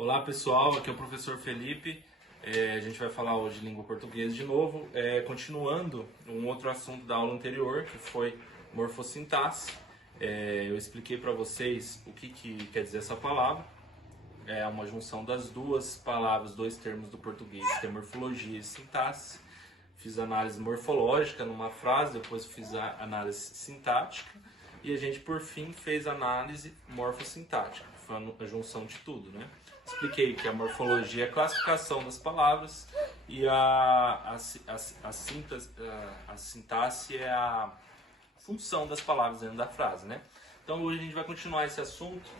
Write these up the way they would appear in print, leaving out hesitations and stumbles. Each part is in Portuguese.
Olá pessoal, aqui é o professor Felipe. A gente vai falar hoje de língua portuguesa de novo, continuando um outro assunto da aula anterior, que foi morfossintaxe. Eu expliquei para vocês o que quer dizer essa palavra. É uma junção das duas palavras, dois termos do português, que é morfologia e sintaxe. Fiz análise morfológica numa frase, depois fiz a análise sintática e a gente por fim fez análise morfossintática, que foi a junção de tudo, né? Expliquei que a morfologia é a classificação das palavras e a sintaxe é a função das palavras dentro da frase, né? Então hoje a gente vai continuar esse assunto.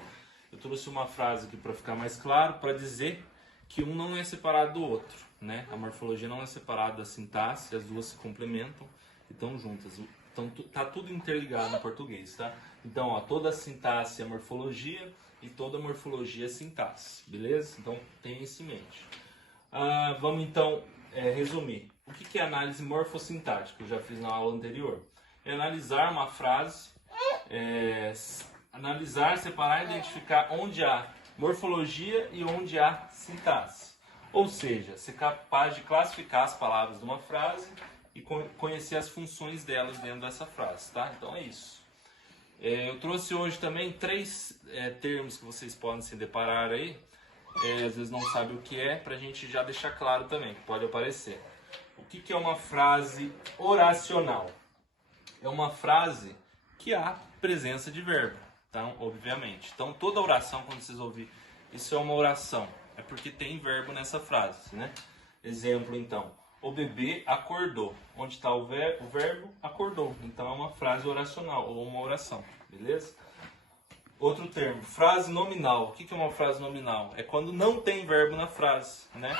Eu trouxe uma frase aqui para ficar mais claro, para dizer que um não é separado do outro, né? A morfologia não é separada da sintaxe, as duas se complementam e estão juntas. Então tá tudo interligado no português, tá? Então, ó, toda a sintaxe é morfologia e toda a morfologia é sintaxe, beleza? Então tem isso em mente. Vamos então resumir. O que é análise morfossintática? Eu já fiz na aula anterior. É analisar uma frase, analisar, separar e identificar onde há morfologia e onde há sintaxe. Ou seja, ser capaz de classificar as palavras de uma frase e conhecer as funções delas dentro dessa frase, tá? Então é isso. Eu trouxe hoje também três termos que vocês podem se deparar aí. Às vezes não sabe o que é, pra gente já deixar claro também, que pode aparecer. O que é uma frase oracional? É uma frase que há presença de verbo, então, obviamente. Então toda oração, quando vocês ouvirem, isso é uma oração, é porque tem verbo nessa frase, né? Exemplo então, o bebê acordou. Onde está o verbo? Acordou. Então é uma frase oracional ou uma oração, beleza? Outro termo, frase nominal. O que é uma frase nominal? É quando não tem verbo na frase, né?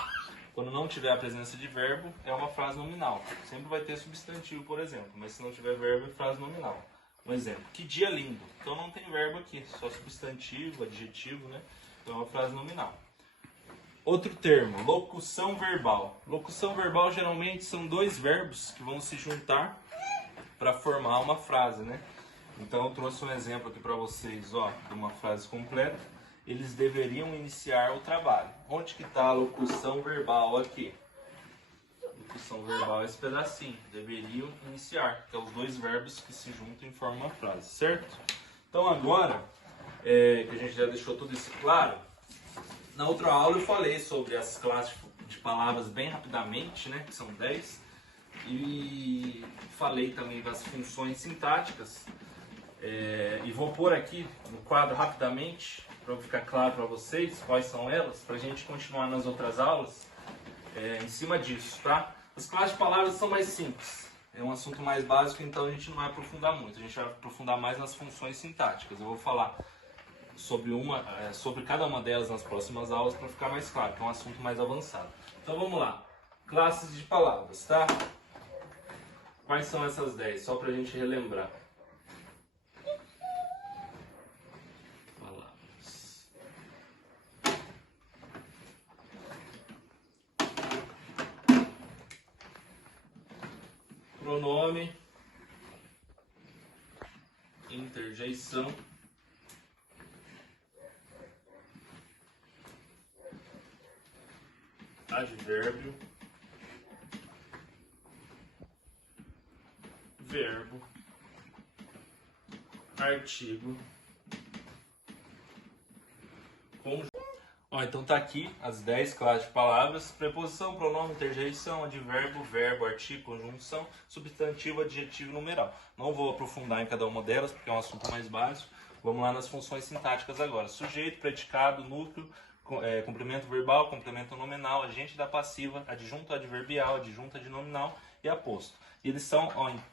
Quando não tiver a presença de verbo, é uma frase nominal. Sempre vai ter substantivo, por exemplo, mas se não tiver verbo, é frase nominal. Um exemplo, que dia lindo. Então não tem verbo aqui, só substantivo, adjetivo, né? Então é uma frase nominal. Outro termo, locução verbal. Locução verbal geralmente são dois verbos que vão se juntar para formar uma frase, né? Então eu trouxe um exemplo aqui para vocês, ó, de uma frase completa. Eles deveriam iniciar o trabalho. Onde que está a locução verbal aqui? Locução verbal é esse pedacinho. Deveriam iniciar, que é os dois verbos que se juntam e formam uma frase, certo? Então agora, que a gente já deixou tudo isso claro, na outra aula eu falei sobre as classes de palavras bem rapidamente, né, que são 10, e falei também das funções sintáticas, e vou pôr aqui no quadro rapidamente, para ficar claro para vocês quais são elas, para a gente continuar nas outras aulas em cima disso, tá? As classes de palavras são mais simples, é um assunto mais básico, então a gente não vai aprofundar muito, a gente vai aprofundar mais nas funções sintáticas. Eu vou falar sobre cada uma delas nas próximas aulas para ficar mais claro, que é um assunto mais avançado. Então vamos lá, classes de palavras, tá? Quais são essas 10? Só para a gente relembrar. Palavras. Pronome, interjeição, advérbio, verbo, artigo, conjunto. Então tá aqui as 10 classes de palavras: preposição, pronome, interjeição, advérbio, verbo, artigo, conjunção, substantivo, adjetivo e numeral. Não vou aprofundar em cada uma delas porque é um assunto mais básico. Vamos lá nas funções sintáticas agora: sujeito, predicado, núcleo, complemento verbal, complemento nominal, agente da passiva, adjunto adverbial, adjunto adnominal e aposto. E eles são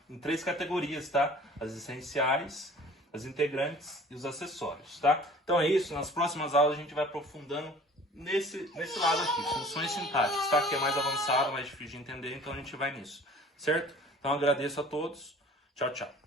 em 3 categorias, tá? As essenciais, as integrantes e os acessórios, tá? Então é isso, nas próximas aulas a gente vai aprofundando nesse lado aqui, funções sintáticas, tá? Que é mais avançado, mais difícil de entender, então a gente vai nisso, certo? Então agradeço a todos, tchau, tchau.